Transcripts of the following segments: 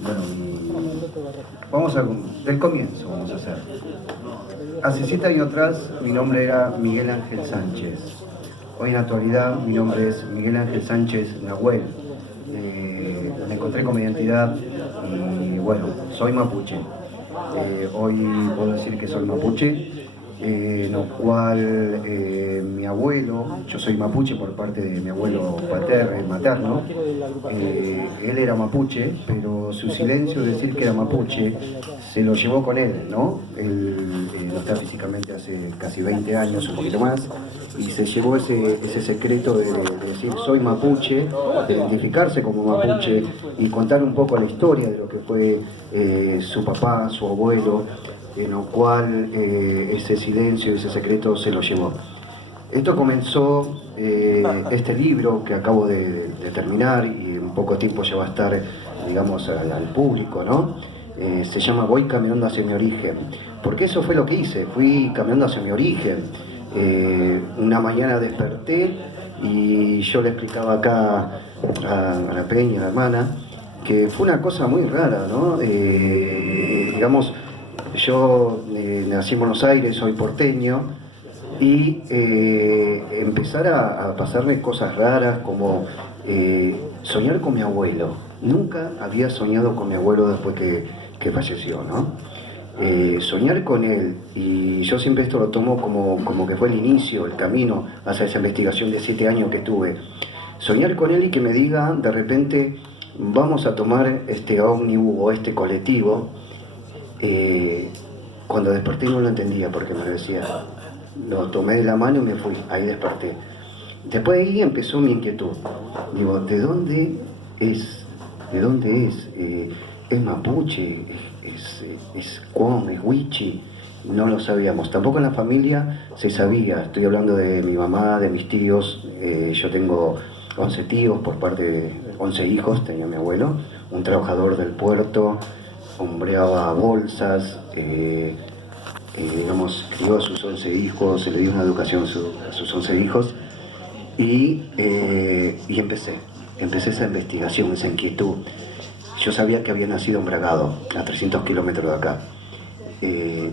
Bueno, vamos a, del comienzo vamos a hacer. Hace 7 años atrás mi nombre era Miguel Ángel Sánchez. Hoy en la actualidad mi nombre es Miguel Ángel Sánchez Nahuel. Me encontré con mi identidad y bueno, soy mapuche. Hoy puedo decir que soy mapuche, en lo cual mi abuelo, yo soy mapuche por parte de mi abuelo materno, él era mapuche, pero su silencio de decir que era mapuche se lo llevó con él, ¿no? Él no está físicamente hace casi 20 años, un poquito más, y se llevó ese secreto de decir soy mapuche, de identificarse como mapuche y contar un poco la historia de lo que fue su papá, su abuelo, en lo cual ese silencio, ese secreto se lo llevó. Esto comenzó, este libro que acabo de terminar y en poco tiempo ya va a estar, digamos, al público, ¿no? Se llama Voy caminando hacia mi origen, porque eso fue lo que hice, fui caminando hacia mi origen. Una mañana desperté y yo le explicaba acá a la Peña, a la hermana, que fue una cosa muy rara, ¿no? Digamos, yo nací en Buenos Aires, soy porteño, y empezar a pasarme cosas raras como soñar con mi abuelo. Nunca había soñado con mi abuelo después que falleció, ¿no? Soñar con él, y yo siempre esto lo tomo como que fue el inicio, el camino hacia esa investigación de 7 años que tuve. Soñar con él y que me diga de repente, vamos a tomar este ómnibus o este colectivo. Cuando desperté no lo entendía porque me lo decía. Lo tomé de la mano y me fui, ahí desperté. Después de ahí empezó mi inquietud. Digo, ¿de dónde es? ¿De dónde es? ¿Es mapuche? ¿Es cuom? ¿Es huichi? No lo sabíamos. Tampoco en la familia se sabía. Estoy hablando de mi mamá, de mis tíos. Yo tengo 11 tíos por parte de 11 hijos, tenía mi abuelo. Un trabajador del puerto, hombreaba bolsas, digamos, crió a sus 11 hijos, se le dio una educación a sus 11 hijos y empecé esa investigación, esa inquietud. Yo sabía que había nacido en Bragado, a 300 kilómetros de acá.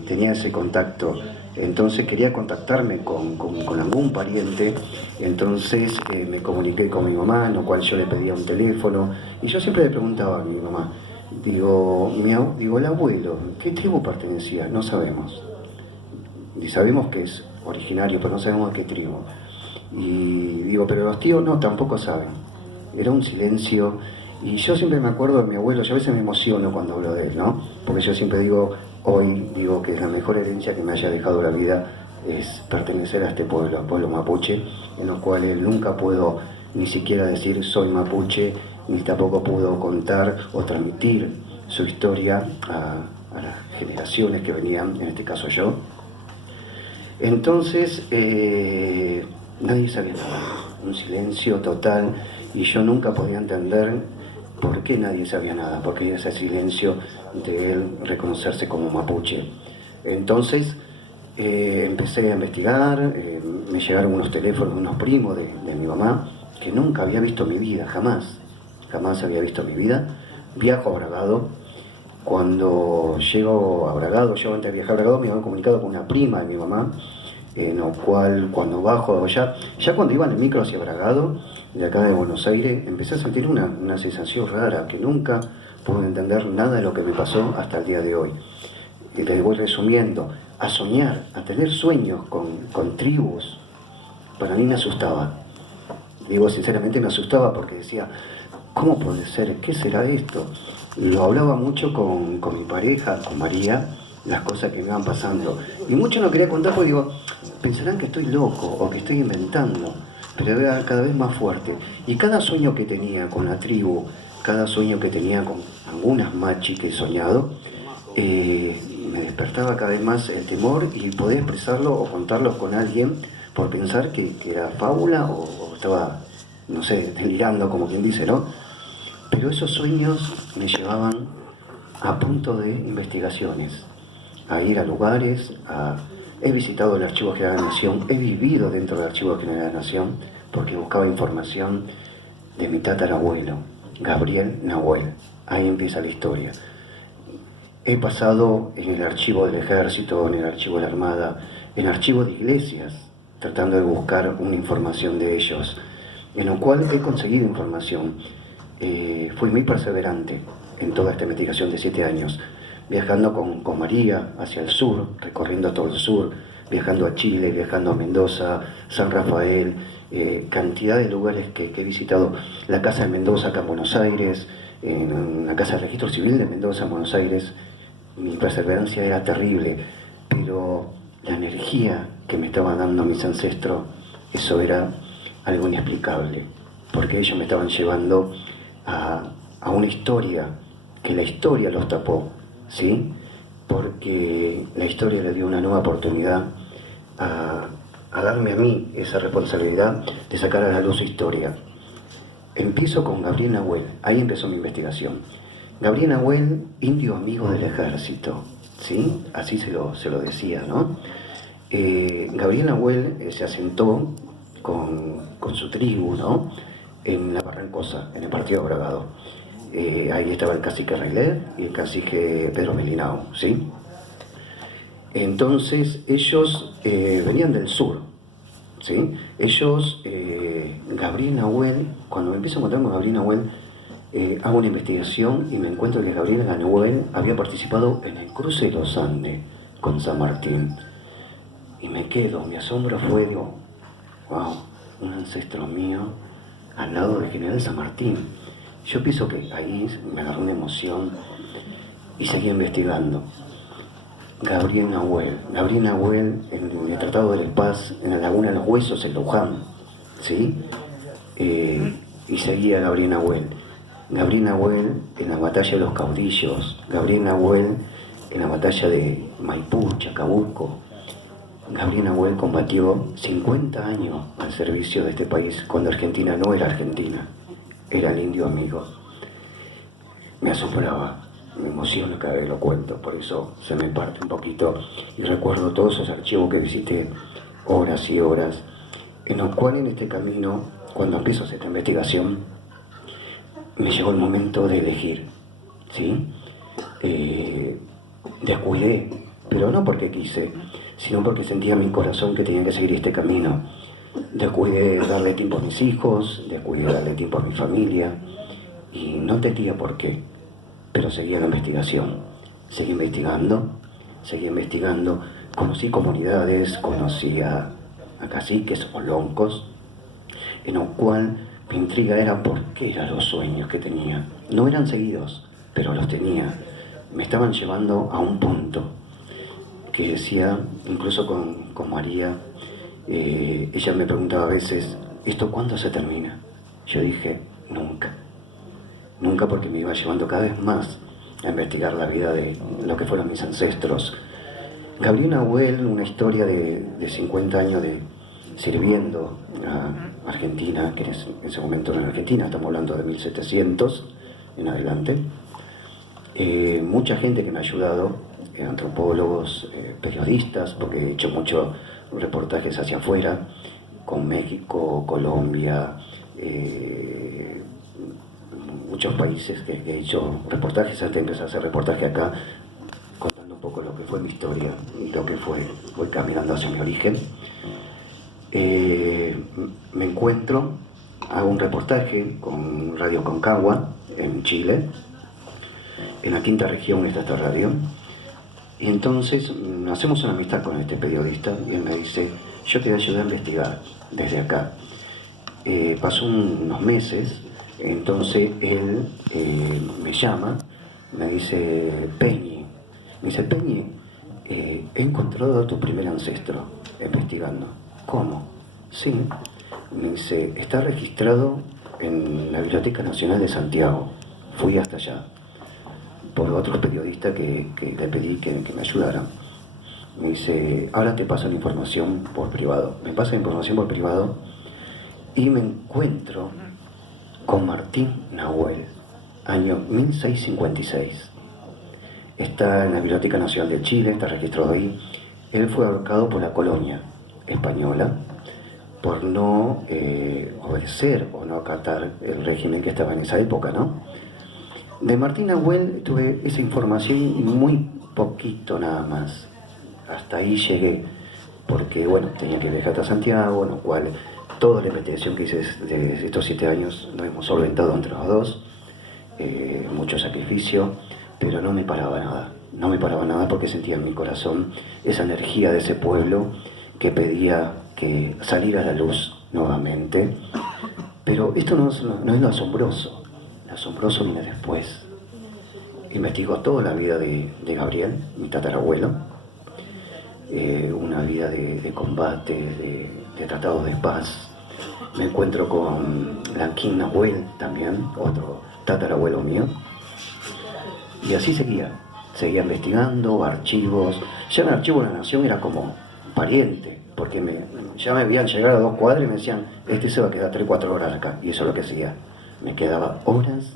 Tenía ese contacto, entonces quería contactarme con algún pariente, entonces me comuniqué con mi mamá, en lo cual yo le pedía un teléfono, y yo siempre le preguntaba a mi mamá, digo, el abuelo, ¿qué tribu pertenecía? No sabemos. Y sabemos que es originario, pero no sabemos de qué tribu. Y digo, pero los tíos no, tampoco saben. Era un silencio. Y yo siempre me acuerdo de mi abuelo, yo a veces me emociono cuando hablo de él, ¿no? Porque yo siempre digo, hoy digo que es la mejor herencia que me haya dejado la vida, es pertenecer a este pueblo, al pueblo mapuche, en los cuales nunca puedo ni siquiera decir soy mapuche, ni tampoco puedo contar o transmitir su historia a las generaciones que venían, en este caso yo. Entonces, nadie sabía nada, un silencio total, y yo nunca podía entender por qué nadie sabía nada, por qué ese silencio de él reconocerse como mapuche. Entonces, empecé a investigar, me llegaron unos teléfonos de unos primos de mi mamá, que nunca había visto en mi vida, jamás había visto en mi vida. Viajo a Bragado. Cuando llego a Bragado, yo antes de viajar a Bragado me habían comunicado con una prima de mi mamá, en lo cual cuando bajo ya cuando iba en el micro hacia Bragado, de acá de Buenos Aires, empecé a sentir una sensación rara, que nunca pude entender nada de lo que me pasó hasta el día de hoy. Y les voy resumiendo, a soñar, a tener sueños con tribus, para mí me asustaba. Digo, sinceramente me asustaba porque decía, ¿cómo puede ser? ¿Qué será esto? Lo hablaba mucho con mi pareja, con María, las cosas que me iban pasando. Y mucho no quería contar porque digo, pensarán que estoy loco o que estoy inventando, pero era cada vez más fuerte. Y cada sueño que tenía con la tribu, cada sueño que tenía con algunas machis que he soñado, me despertaba cada vez más el temor y poder expresarlo o contarlo con alguien por pensar que era fábula o estaba, no sé, delirando, como quien dice, ¿no? Pero esos sueños me llevaban a punto de investigaciones, a ir a lugares, he visitado el Archivo General de la Nación, he vivido dentro del Archivo General de la Nación porque buscaba información de mi tatarabuelo. Gabriel Nahuel. Ahí empieza la historia. He pasado en el archivo del ejército, en el archivo de la armada, en el archivo de iglesias, tratando de buscar una información de ellos, en lo cual he conseguido información. Fui muy perseverante en toda esta investigación de 7 años, viajando con María hacia el sur, recorriendo todo el sur, viajando a Chile, viajando a Mendoza, San Rafael, cantidad de lugares que he visitado, la Casa de Mendoza acá en Buenos Aires, en la Casa de Registro Civil de Mendoza en Buenos Aires. Mi perseverancia era terrible, pero la energía que me estaban dando mis ancestros, eso era algo inexplicable, porque ellos me estaban llevando a una historia, que la historia los tapó, ¿sí? Porque la historia le dio una nueva oportunidad a darme a mí esa responsabilidad de sacar a la luz su historia. Empiezo con Gabriel Nahuel, ahí empezó mi investigación. Gabriel Nahuel, indio amigo del ejército, ¿sí? Así se lo decía, ¿no? Gabriel Nahuel se asentó con su tribu, ¿no? En la Barrancosa, en el partido de Bragado. Ahí estaba el cacique Reyler y el cacique Pedro Melinao, ¿sí? Entonces ellos venían del sur, ¿sí? Ellos, Gabriel Nahuel, cuando me empiezo a encontrar con Gabriel Nahuel, hago una investigación y me encuentro que Gabriel Nahuel había participado en el cruce de los Andes con San Martín. Y me quedo, mi asombro fue, digo, wow, un ancestro mío al lado del general San Martín. Yo pienso que ahí me agarró una emoción y seguí investigando. Gabriel Nahuel en el Tratado de la Paz, en la Laguna de los Huesos, en Luján, ¿sí? Y seguía Gabriel Nahuel en la batalla de los caudillos, Gabriel Nahuel en la batalla de Maipú, Chacabuco. Gabriel Nahuel combatió 50 años al servicio de este país cuando Argentina no era Argentina, era el indio amigo. Me asombraba, me emociona cada vez que lo cuento, por eso se me parte un poquito y recuerdo todos esos archivos que visité, horas y horas, en los cuales en este camino, cuando empiezo a hacer esta investigación, me llegó el momento de elegir, ¿sí? Descuidé, pero no porque quise, sino porque sentía en mi corazón que tenía que seguir este camino. Descuidé darle tiempo a mis hijos, descuidé darle tiempo a mi familia, y no entendía por qué, pero seguía la investigación. Seguí investigando, conocí comunidades, conocí a caciques o loncos, en lo cual mi intriga era por qué eran los sueños que tenía. No eran seguidos, pero los tenía. Me estaban llevando a un punto que decía, incluso con María, ella me preguntaba a veces, ¿esto cuándo se termina? Yo dije, nunca. Nunca, porque me iba llevando cada vez más a investigar la vida de lo que fueron mis ancestros. Gabriel Nahuel, una historia de 50 años de sirviendo a Argentina, que en ese momento era Argentina, estamos hablando de 1700 en adelante. Mucha gente que me ha ayudado, antropólogos, periodistas, porque he hecho muchos reportajes hacia afuera, con México, Colombia, muchos países que he hecho reportajes antes de empezar a hacer reportaje acá, contando un poco lo que fue mi historia y lo que voy caminando hacia mi origen. Me encuentro, hago un reportaje con Radio Concagua en Chile, en la quinta región está esta radio, y entonces hacemos una amistad con este periodista y él me dice, yo te voy a ayudar a investigar desde acá. Pasó unos meses, entonces él me llama, me dice, Peñi, he encontrado a tu primer ancestro investigando. ¿Cómo? Sí, me dice, está registrado en la Biblioteca Nacional de Santiago. Fui hasta allá por otros periodistas que le pedí que me ayudaran. Me dice, ahora te paso la información por privado. Me pasa la información por privado y me encuentro con Martín Nahuel, año 1656. Está en la Biblioteca Nacional de Chile, está registrado ahí. Él fue ahorcado por la colonia española por no obedecer o no acatar el régimen que estaba en esa época, ¿no? De Martín Nahuel tuve esa información y muy poquito nada más. Hasta ahí llegué, porque bueno, tenía que viajar a Santiago, lo cual toda la investigación que hice de estos 7 años lo hemos solventado entre los dos, mucho sacrificio, pero no me paraba nada. No me paraba nada porque sentía en mi corazón esa energía de ese pueblo que pedía que saliera a la luz nuevamente. Pero esto no es lo asombroso. Lo asombroso viene después. Investigó toda la vida de Gabriel, mi tatarabuelo, una vida de combates, de tratados de paz. Me encuentro con Lanquín Nahuel también, otro tatarabuelo mío. Y así seguía investigando, archivos. Ya en el archivo de la Nación era como pariente, porque ya me habían llegado a 2 cuadras y me decían, este se va a quedar 3 o 4 horas acá. Y eso es lo que hacía. Me quedaba horas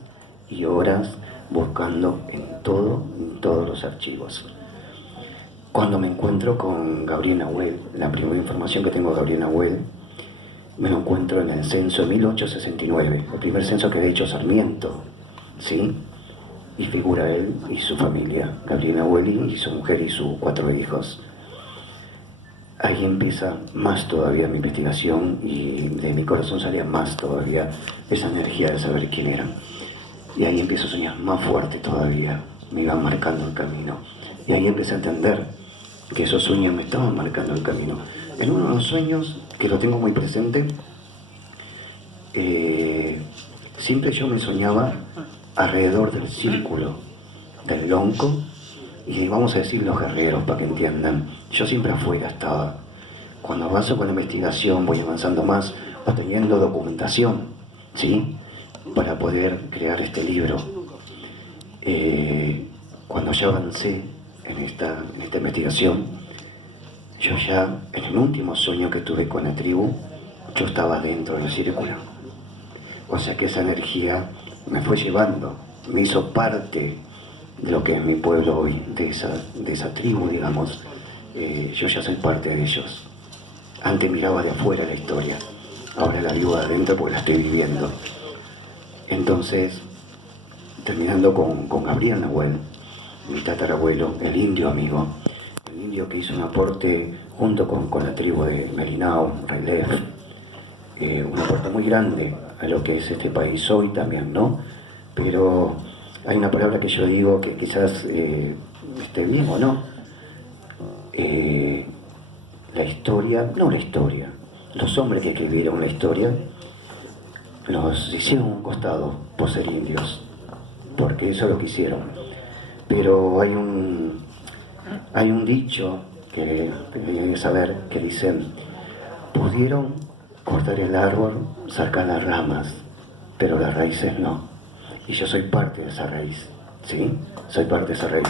y horas buscando en todos los archivos. Cuando me encuentro con Gabriel Nahuel, la primera información que tengo de Gabriel Nahuel, me lo encuentro en el censo de 1869, el primer censo que había hecho Sarmiento, ¿sí? Y figura él y su familia, Gabriel Nahuel y su mujer y sus 4 hijos. Ahí empieza más todavía mi investigación y de mi corazón salía más todavía esa energía de saber quién eran. Y ahí empiezo a soñar más fuerte todavía, me iban marcando el camino. Y ahí empecé a entender que esos sueños me estaban marcando el camino. En uno de los sueños, que lo tengo muy presente, siempre yo me soñaba alrededor del círculo del lonco y vamos a decir los guerreros para que entiendan. Yo siempre afuera estaba. Cuando avanzo con la investigación voy avanzando más, obteniendo documentación, ¿sí? Para poder crear este libro. Cuando ya avancé en esta investigación, yo ya, en el último sueño que tuve con la tribu, yo estaba dentro del círculo. O sea que esa energía me fue llevando, me hizo parte de lo que es mi pueblo hoy, de esa tribu, digamos. Yo ya soy parte de ellos. Antes miraba de afuera la historia, ahora la vivo de adentro porque la estoy viviendo. Entonces, terminando con Gabriel Nahuel, mi tatarabuelo, el indio amigo, el indio que hizo un aporte junto con la tribu de Melinao, Railef, un aporte muy grande a lo que es este país hoy también, ¿no? Pero hay una palabra que yo digo que quizás esté bien o no. La historia, los hombres que escribieron la historia los hicieron a un costado por ser indios, porque eso es lo que hicieron. Pero hay un dicho que hay que saber que dicen, pudieron cortar el árbol, sacar las ramas, pero las raíces no. Y yo soy parte de esa raíz, ¿sí? Soy parte de esa raíz.